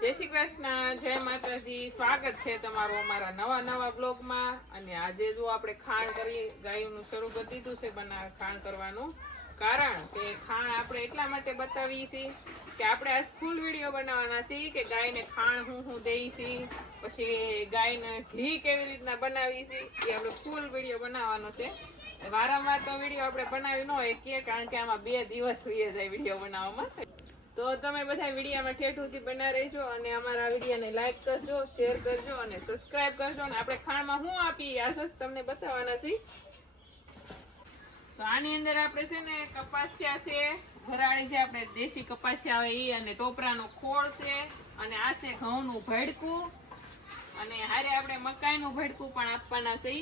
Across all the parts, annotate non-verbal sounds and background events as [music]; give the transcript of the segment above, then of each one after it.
જય શ્રી કૃષ્ણ, જય માતાજી. સ્વાગત છે તમારું અમારા નવા નવા બ્લોગમાં. અને આજે જો આપણે ખાણ કરી, ગાયોનું શરૂ કરી દીધું છે બના ખાણ કરવાનું. કારણ કે ખાણ આપણે એટલા માટે બતાવીએ છીએ કે આપણે આજ ફૂલ વીડિયો બનાવવાના છીએ કે ગાયને ખાણ હું હું દઈ છીએ. પછી ગાયને ઘી કેવી રીતના બનાવી છીએ, એ આપણે ફૂલ વીડિયો બનાવવાનો છે. વારંવાર તો વીડિયો આપણે બનાવી ન હોય કે કારણ કે આમાં બે દિવસ હોઈએ જાય વીડિયો બનાવવામાં. તો તમે બધા વિડીયામાં ઠેઠ બના રહેજો અને અમારા વિડીયાને લાઈક કરજો શેર કરજો અને સબસ્ક્રાઇબ કરજો અને આપણે ખાણમાં શું આપીએ આસસ તમને બતાવવાના છીએ તો આની અંદર આપણે છે ને કપાસિયા છે ભરાળી છે, આપણે દેશી કપાસિયા આવે એ અને ટોપરાનો ખોળ છે અને આ છે ઘઉંનું ભડકું અને હારે આપણે મકાઈનું ભડકું પણ આપવાના છે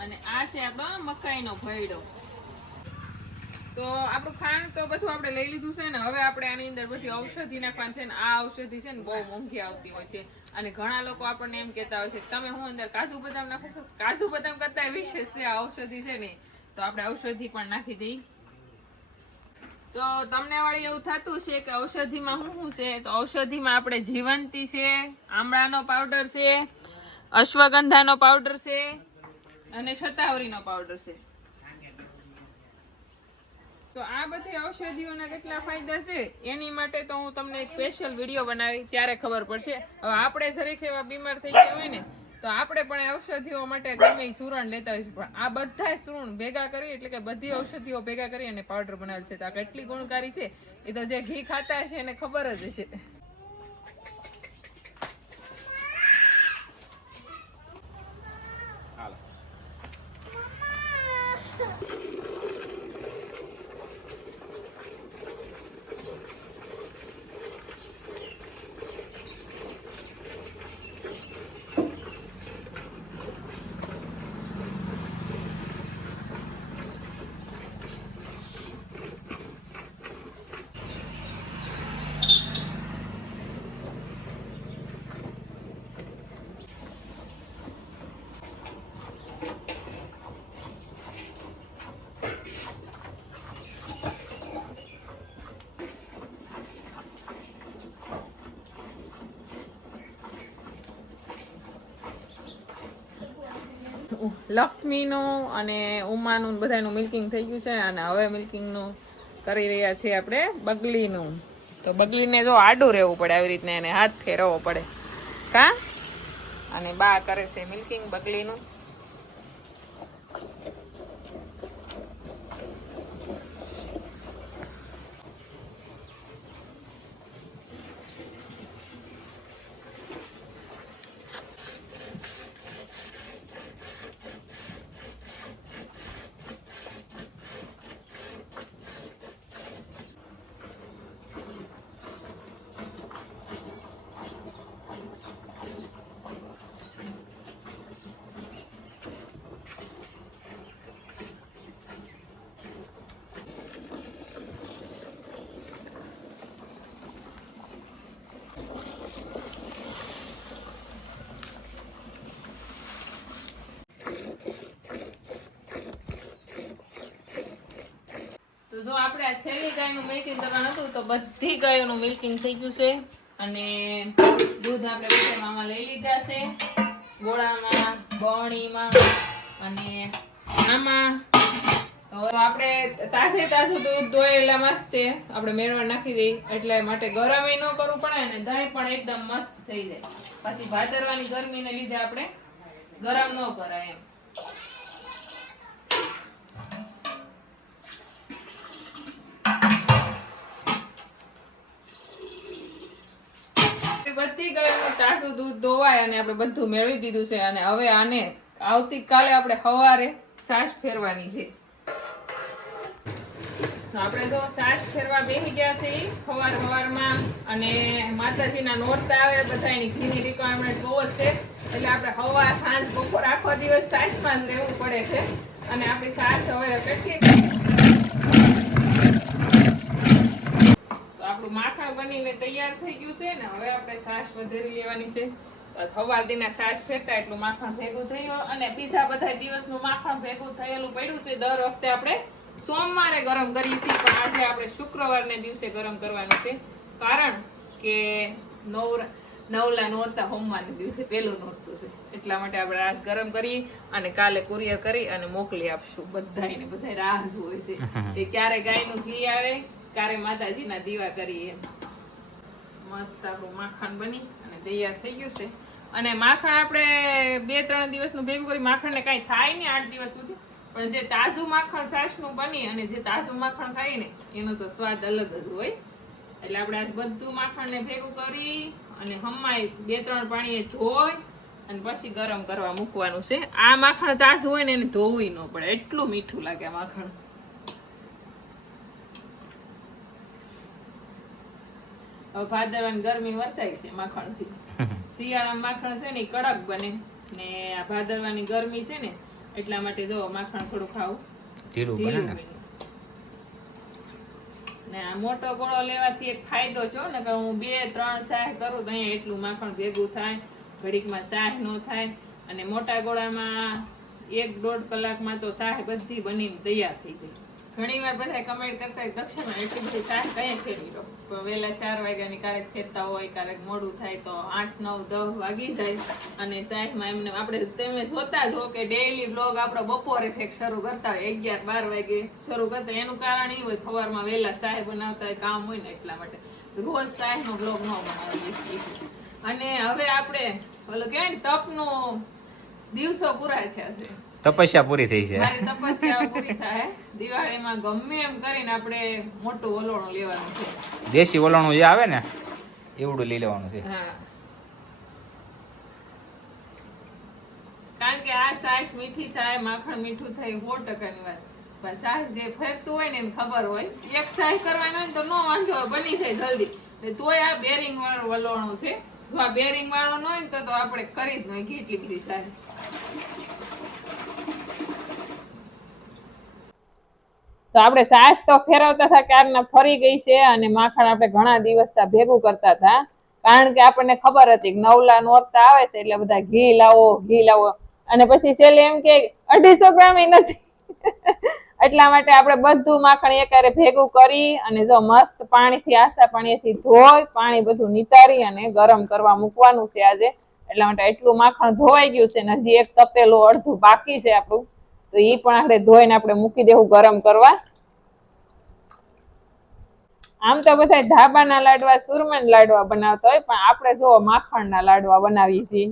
અને આ છે આપણો મકાઈનો ભયડો તો આપણું ખાંડ તો બધું આપણે લઈ લીધું છે ને, હવે આપણે આની અંદર બધી ઔષધિ નાખવાની છે ને, આ ઔષધિ છે ને બહુ મોંઘી આવતી હોય છે. અને ઘણા લોકો આપણને એમ કહેતા હોય છે તમે હું અંદર કાજુ બદામ નાખો છો? કાજુ બદામ કરતા વિશેષ છે, આ ઔષધિ છે ને. તો આપણે ઔષધિ પણ નાખી દઈ તો તમને વાળી એવું થતું છે કે ઔષધિમાં શું શું છે? તો ઔષધિમાં આપણે જીવંતી છે, આમળાનો પાવડર છે, અશ્વગંધાનો પાવડર છે અને શતાવરીનો પાવડર છે તો આ બધી ઔષધિઓના કેટલા ફાયદા છે, એની માટે તો હું તમને એક સ્પેશિયલ વીડિયો બનાવી, ત્યારે ખબર પડશે. હવે આપણે જરીક એવા બીમાર થઈ ગયા હોય ને, તો આપણે પણ ઔષધિઓ માટે ગમે ચૂરણ લેતા હોઈશું. પણ આ બધા ચૂર્ણ ભેગા કરી એટલે કે બધી ઔષધિઓ ભેગા કરી અને પાવડર બનાવેલ છે. તો આ કેટલી ગુણકારી છે, એ તો જે ઘી ખાતા હશે એને ખબર જ હશે. લક્ષ્મીનું અને ઉમાનું બધાનું મિલ્કિંગ થઈ ગયું છે અને હવે મિલ્કિંગનું કરી રહ્યા છીએ આપણે બગલીનું. તો બગલીને જો આડું રહેવું પડે આવી રીતના એને હાથ ફેરવવો પડે. કા? અને બા કરે છે મિલ્કિંગ બગલીનું. જો આપણે આ છેલ્લી ગાયનું મિલ્કિંગ કરવાનું હતું, તો બધી ગાયોનું મિલ્કિંગ થઈ ગયું છે. અને દૂધ આપણે બધા આમાં લઈ લીધા છે. ગોળામાં બરણીમાં અને આમાં. આપણે તાસે તાસું દૂધ દોયેલા મસ્ત આપણે મેળવા નાખી દઈ એટલે માટે ગરમ ન કરવું પડે ને દહીં પણ એકદમ મસ્ત થઈ જાય. પછી ભાદરવાની ગરમીને લીધે આપણે ગરમ ન કરાય એમ. બધી ગાયોનું તાસુ દૂધ દોવાય અને આપણે બધું મેળવી દીધું છે અને હવે આને આવતીકાલે આપણે સવારે સાસ ફેરવાની છે. આપણે તો સાસ ફેરવા બેસી ગયા છે સવાર સવારમાં અને માતાજીના નોરતા આવે બધા એની ઘીની રિક્વાયરમેન્ટ બહુ જ છે. એટલે આપણે હવા સાંજ, બપોર આખો દિવસ સાસમાં જ રહેવું પડે છે. અને આપણી સાસ હવે કેટલી તો આપણું માખણ બનીને તૈયાર થઈ ગયું છે ને હવે આપણે છાશ વધારી લેવાની છે. સવાર દીના છાશ ફેરતા એટલું માખણ ભેગું થયું અને બીજા બધા દિવસનું માખણ ભેગું થયેલું પડ્યું છે દર વખતે આપણે સોમવારે ગરમ કરીએ છીએ પણ આજે આપણે શુક્રવારને દિવસે ગરમ કરવાનું છે. કારણ કે નવરા નવલા નોરતા હોમવાના દિવસે પહેલું નોરતું છે. એટલા માટે આપણે આજ ગરમ કરી અને કાલે કુરિયર કરી અને મોકલી આપશું. બધાને બધા રાહ જોવે છે [laughs] એ ક્યારે ગાયનું ઘી આવે ક્યારે માતાજીના દીવા કરીએ મસ્ત આપણું માખણ બની અને તૈયાર થઈ ગયું છે. અને માખણ આપણે બે ત્રણ દિવસનું ભેગું કરી માખણને કાંઈ થાય નહીં આઠ દિવસ સુધી. પણ જે તાજું માખણ સાસનું બની અને જે તાજું માખણ ખાઈએ ને, એનો તો સ્વાદ અલગ જ હોય. એટલે આપણે આજ બધું માખણને ભેગું કરી અને હમાય બે ત્રણ પાણીએ ધોઈ અને પછી ગરમ કરવા મૂકવાનું છે. આ માખણ તાજું હોય ને એને ધોવું ન પડે. એટલું મીઠું લાગે માખણ. ભાદરવાની ગરમી વર્તાય છે માખણથી. [laughs] શિયાળામાં માખણ છે ને કડક બને ને આ ભાદરવાની ગરમી છે ને એટલા માટે જો માખણ થોડું ખાવું. ઢીલું બને ને. આ મોટો ગોળો લેવાથી એક ફાયદો છો ને કે હું બે ત્રણ સાહ કરું તો અહીંયા એટલું માખણ ભેગું થાય ઘડીકમાં સાહ ન થાય અને મોટા ગોળામાં એક દોઢ કલાકમાં તો સાહ બધી બનીને તૈયાર થઈ જાય. ઘણી વાર બધા કમેન્ટ કરતા હોય, દક્ષિણમાં એટલી બધી સાહ કઈ ફેરવી લો પણ વહેલા ચાર વાગ્યાની ક્યારેક ફેરતા હોય ક્યારેક મોડું થાય તો આઠ નવ દસ વાગી જાય. અને સાહેબમાં એમને આપણે તમે જોતા જ હો કે ડેઈલી બ્લોગ આપણો બપોરે ફેક શરૂ કરતા હોય અગિયાર બાર વાગે શરૂ કરતા એનું કારણ એ હોય સવારમાં વહેલા સાહેબ બનાવતા હોય કામ હોય ને એટલા માટે. રોજ સાહેબનો બ્લોગ ન બનાવીએ અને હવે આપણે ઓલું કહેવાય ને તપનો દિવસો પૂરા થયા છે. તપસ્યા પૂરી થઈ છે. મારી તપસ્યા પૂરી થાય. દિવાળીમાં ગમે એમ કરીને આપણે મોટું ઓલોણું લેવાનું છે. દેશી વલણું જે આવે ને એવડું લઈ લેવાનું છે. કારણ કે આ સાસ મીઠી થાય માખણ મીઠું થાય સો ટકાની વાત. પણ સાસ જે ફેરતું હોય ને એને ખબર હોય એક સાસ કરવાનો હોય તો નો વાંધો હોય, બની જાય જલ્દી. તોય આ બેરિંગ વાળું વલોણું છે. જો આ બેરિંગ વાળું ન હોય ને તો આપણે કરી જ નહીં કેટલી બધી છાશ તો આપણે સાસ તો ફેરવતા હતા કારના ફરી ગઈ છે અને માખણ આપણે ઘણા દિવસ ભેગું કરતા હતા. કારણ કે આપણને ખબર હતી કે નવલા નોરતા આવે છે એટલે બધા ઘી લાવો ઘી લાવો. અને પછી છેલ્લે એમ કે અઢીસો ગ્રામ નથી. એટલા માટે આપણે બધું માખણ એકારે ભેગું કરી અને જો મસ્ત પાણીથી, આસા પાણીથી ધોઈ, પાણી બધું નિતારી અને ગરમ કરવા મૂકવાનું છે આજે. એટલા માટે એટલું માખણ ધોવાઈ ગયું છે ને હજી એક તપેલું અડધું બાકી છે આપણું. તો એ પણ આપણે ધોઈને આપણે મૂકી દેવું ગરમ કરવા. આમ તો બધા ધાબાના લાડવા, સુરમન લાડવા બનાવતા હોય, પણ આપણે જો માખણના લાડવા બનાવીએ છીએ.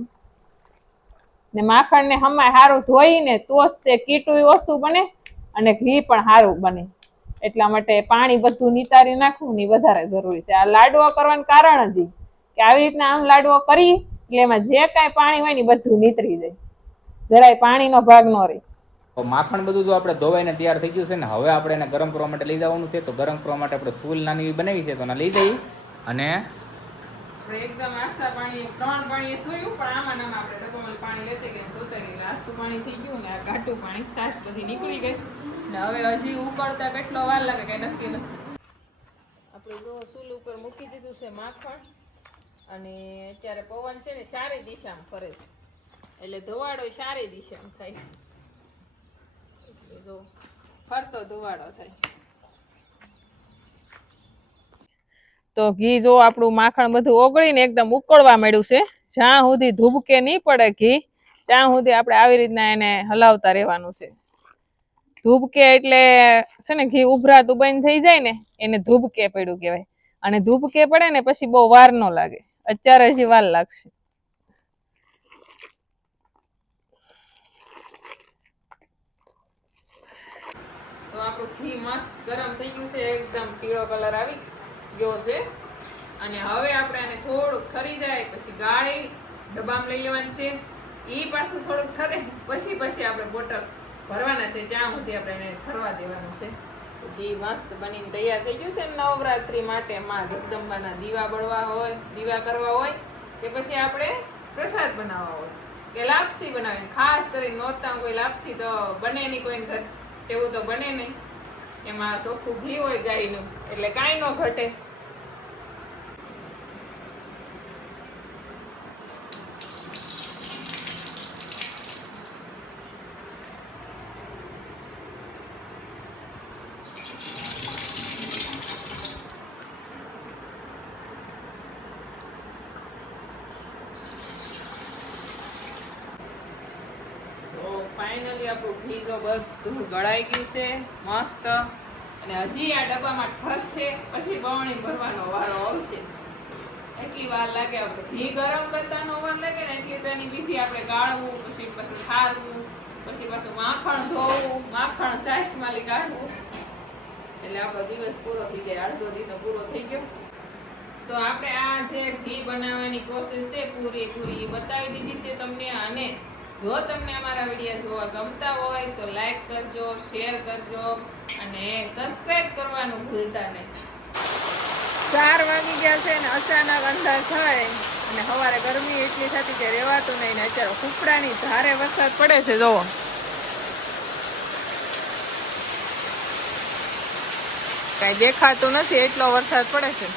ને માખણને હમણાં સારું ધોઈને તો તે કીટું ઓછું બને અને ઘી પણ સારું બને. એટલા માટે પાણી બધું નિતારી નાખવું ની વધારે જરૂરી છે. આ લાડવો કરવાનું કારણ જ કે આવી રીતના આમ લાડવો કરી એટલે એમાં જે કાંઈ પાણી હોય ને બધું નીતરી જાય. જરાય પાણીનો ભાગ ન રહે. માખણ બધું જો આપણે ધોવાઈને તૈયાર થઈ ગયું છે ને, હવે આપણે એને ગરમ કરવા માટે લઈ જવાનું છે. તો ગરમ કરવા માટે આપણે સૂલ નાની બનાવી છે, તો લઈ જઈ અને એકદમ આસ્તા પાણી ત્રણ પાણી થયું પણ આમાં પાણી લેતી ગયા ધોતા ગયા ને, આ પાણી સાસ બધી નીકળી ગઈ ને હવે હજી ઉકળતા કેટલો વાર લાગે, કઈ નક્કી નથી. આપણે જો ઉપર મૂકી દીધું છે માખણ, અને અત્યારે પવન છે ને, સારી દિશામાં ફરે છે. એટલે ધોવાડો સારી દિશામાં થાય છે. એટલે જો ફરતો ધુવાડો થાય. તો ઘી જો આપણું માખણ બધું ઓગળીને એકદમ ઉકળવા માંડ્યું છે. જ્યાં સુધી ધૂબકે નહીં પડે ઘી, ત્યાં સુધી આપણે આવી રીતના એને હલાવતા રહેવાનું છે. ધૂબકે એટલે છે ને, ઘી ઉભરાતું બંધ થઈ જાય ને, એને ધૂબકે પડ્યું કહેવાય. અને ધૂબકે પડે ને પછી બહુ વાર ન લાગે. અત્યારે હજી વાર લાગશે તો ઘી મસ્ત ગરમ થઈ ગયું છે, એકદમ પીળો કલર આવી ગયો છે. અને હવે આપણે આને થોડુંક ઠરી જાય, પછી ગાળી ડબ્બામાં લઈ લેવાનું છે. એ પાછું થોડુંક ઠરે પછી પછી આપણે બોટલ ભરવાના છે, જ્યાં સુધી આપણે એને ઠરવા દેવાનું છે. ઘી મસ્ત બનીને તૈયાર થઈ ગયું છે, નવરાત્રિ માટે માં જગદંબાના દીવા બળવા હોય, દીવા કરવા હોય, કે પછી આપણે પ્રસાદ બનાવવા હોય. કે લાપસી બનાવી ખાસ કરીને નોરતા કોઈ લાપસી તો બને નહીં કોઈને ઘર એવું તો બને નહીં. એમાં ચોખ્ખું ઘી હોય ગાયનું એટલે કાંઈ ન ઘટે. ફાઇનલી આપણું ઘી જો બધું ગળાઈ ગયું છે, મસ્ત. અને હજી આ ડબ્બામાં ઠરશે પછી બવણી ભરવાનો વારો આવશે. એટલી વાર લાગે ઘી ગરમ કરતા નો વાર લાગે ને, એટલી તેની બીજી આપણે ગાળવું, પછી પાછું ઠારવું, પછી પાછું માખણ ધોવું, માખણ સાસમાલી કાઢવું એટલે આપણો દિવસ પૂરો થઈ જાય, અડધો દી પૂરો થઈ ગયો. તો આપણે આ જે ઘી બનાવવાની પ્રોસેસ છે, પૂરી પૂરી બતાવી દીધી છે તમને અને જો તમને અમારા વીડિયો જોવા ગમતા હોય તો લાઈક કરજો શેર કરજો અને સબસ્ક્રાઇબ કરવાનું ભૂલતા નહીં. ચાર વાગી ગયા છે ને અચાનક અંધાર થાય અને સવારે ગરમી એટલી થતી કે રહેવાતું નહીં ને અત્યારે કુકડાની ધારે વરસાદ પડે છે જોવો કઈ દેખાતું નથી, એટલો વરસાદ પડે છે.